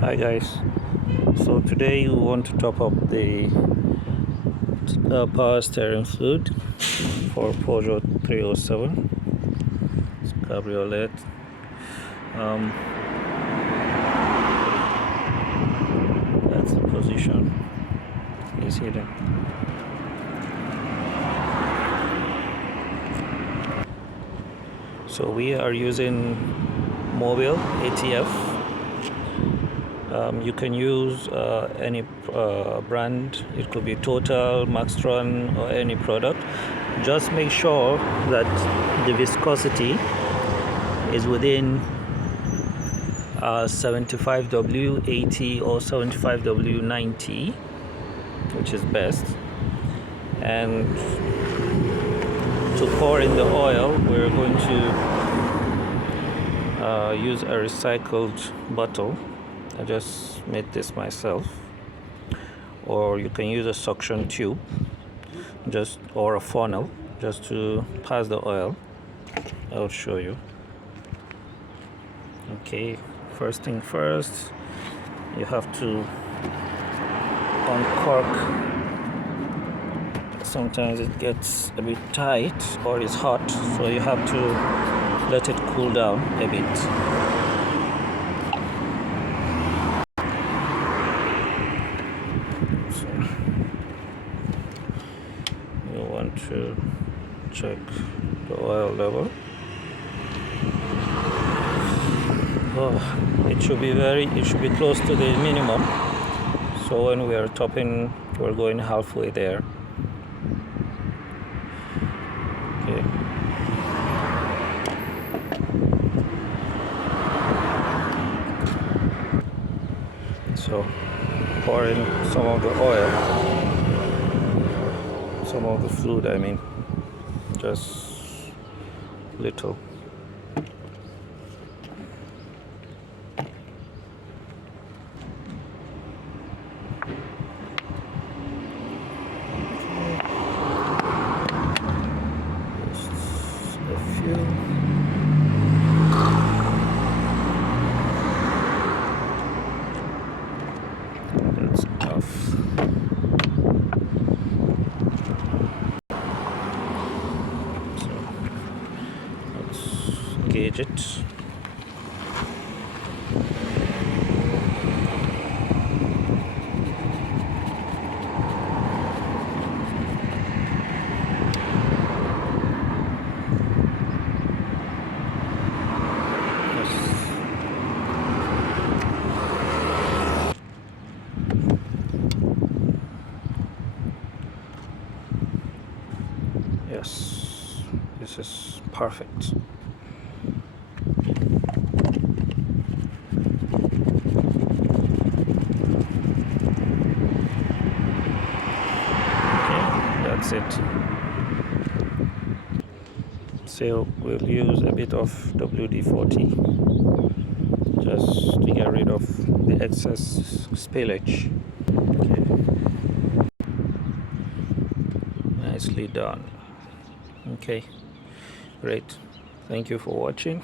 Hi guys, so today we want to top up the power steering fluid for Peugeot 307. It's cabriolet. um, that's the position, it's hidden. So we are using mobile ATF. You can use any brand. It could be Total, Maxtron, or any product. Just make sure that the viscosity is within 75W 80 or 75W 90, which is best. And to pour in the oil, we're going to use a recycled bottle. I just made this myself, or you can use a suction tube, or a funnel, just to pass the oil. I'll show you. Okay, first thing first, you have to uncork. Sometimes it gets a bit tight or it's hot, so you have to let it cool down a bit. You want to check the oil level. It should be close to the minimum. So when we are topping, we're going halfway there. Okay. So pour in some of the oil, some of the fluid, I mean, just little. Just a few. That's enough. Gauge it. Yes, this is perfect. That's it. So we'll use a bit of WD-40 just to get rid of the excess spillage. Okay. Nicely done. Okay, great. Thank you for watching.